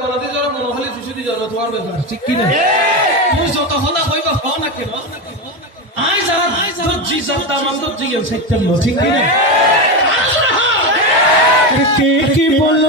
গলাতে জ্বর মনে হলে শিশুটি জ্বর তোমার ব্যাপার ঠিক কিনা তুমি যত হলা হইবা হ না কেন? আই যারা তোর যাত্রা মাত্র জিগেল সাইতেন ঠিক কিনা কে কি বলল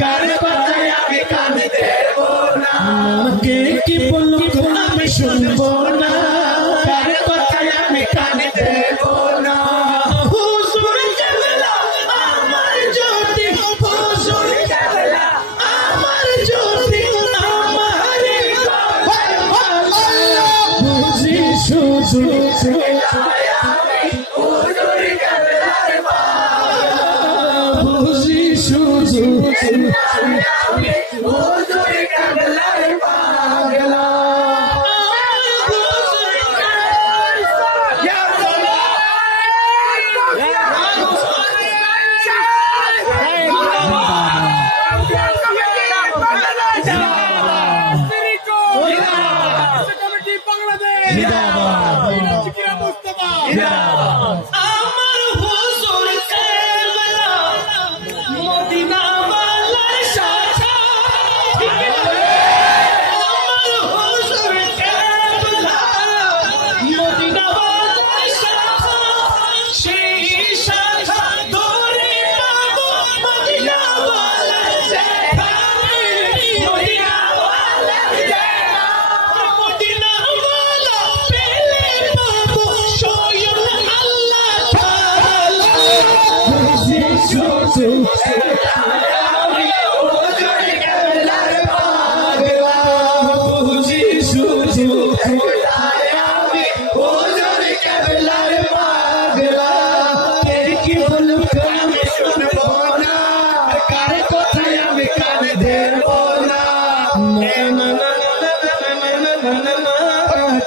কারবার Yeah.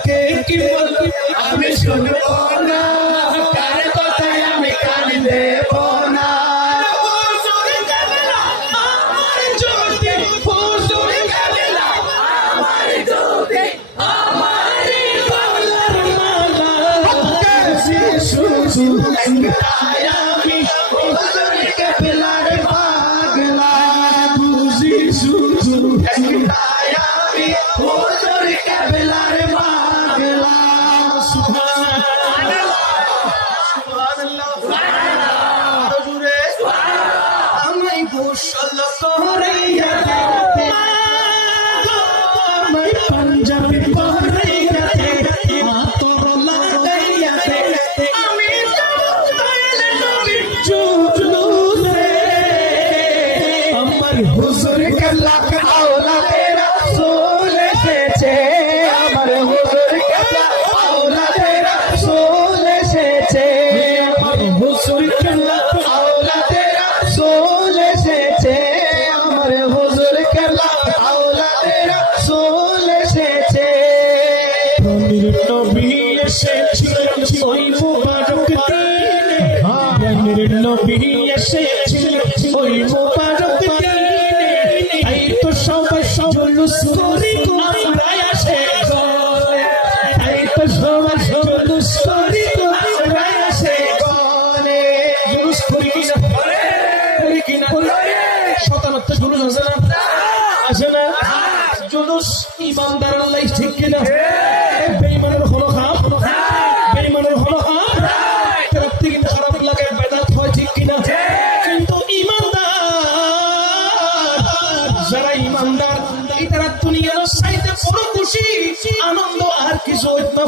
কে কি বলব আমি শুনব না কার কথায় আমি কান দেব না আমি পাগলা বুঝি Who's the Nick and ওই মুবারক দিনে হ্যাঁ। নবী এসেছিল ওই মুবারক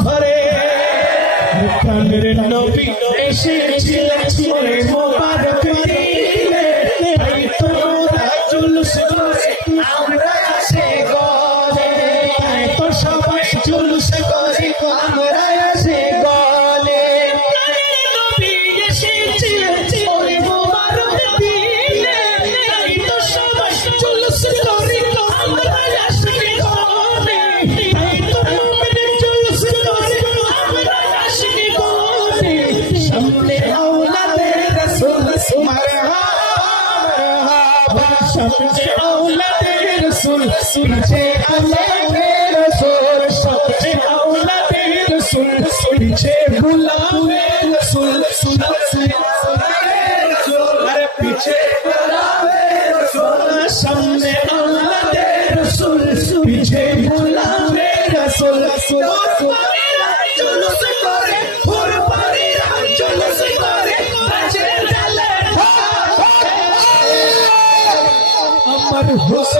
ভরে সবচেয়ে আউলাদে রসুল সুনছে আউলাদে রসুল, সবচেয়ে আউলাদে রসুল সুনছে বুলাবে রসুল সুনছে আউলাদে রসুল। আরে পিছে। Você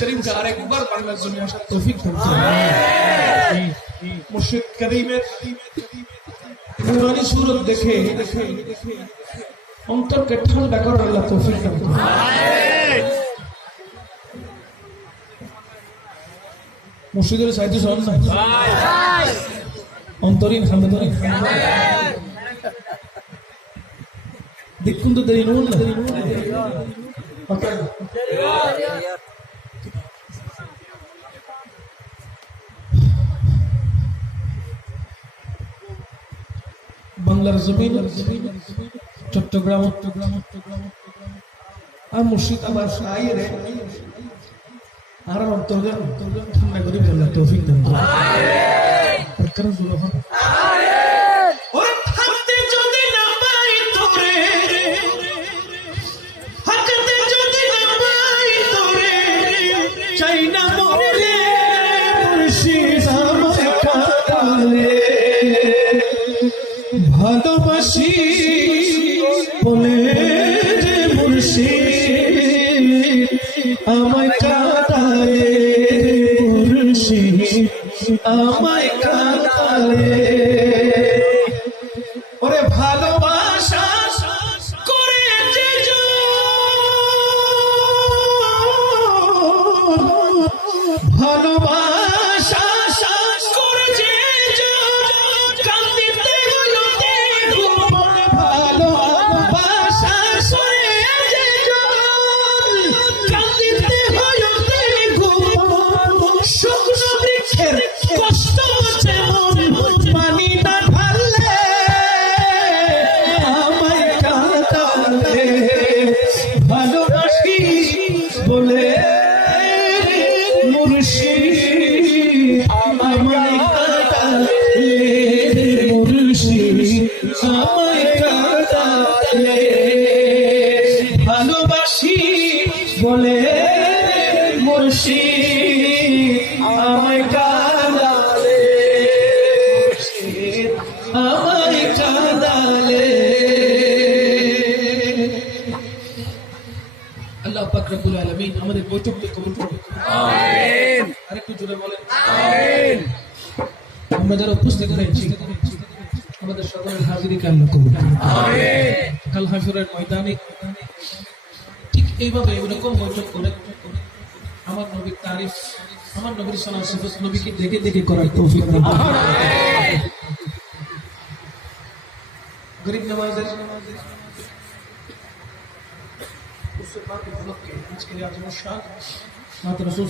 করিমকে আরেকবার বাংলার জমি আসার তৌফিক দান করুন। মুর্শিদ করিমের নুরানি সুরত দেখে, অন্তরকে ঠান্ডা করার আল্লাহ তৌফিক দান করুন। মুর্শিদের সাহিত্য শোন না অন্তরীণ দেখুন তো দেরি নুন বাংলার জমিন চট্টগ্রাম চট্টগ্রাম চট্টগ্রাম আর মুর্শিদাবাদ আবার আর অন্তর্গাম ঠান্ডা করে বললাম তৌফিক অভিজ্ঞতা আমায় কাটালে মুর্শিদ আমায় কাঁদালে ভালোবাসি বলে মুর্শিদ আমায় কাঁদালে আমায় কাঁদালে। আল্লাহ পাক রব্বুল আলামিন আমাদের বৈঠককে কবুল করুন। আমিন। আরেকটু জোরে বলেন। আমিন আমরা যারা উপস্থিত হয়েছি আমাদের সকলের হাজিরিকে আল্লাহ করুন। কাল হাসরের ময়দানে ঠিক এইভাবে এরকম বৈঠক করে আমার নবীর তারিফ আমার নবীর সিফত নবীকে দেখে দেখে করার তৌফিক দান গরিব নওয়াজের আজকের আজম শাহ মাতা রসুল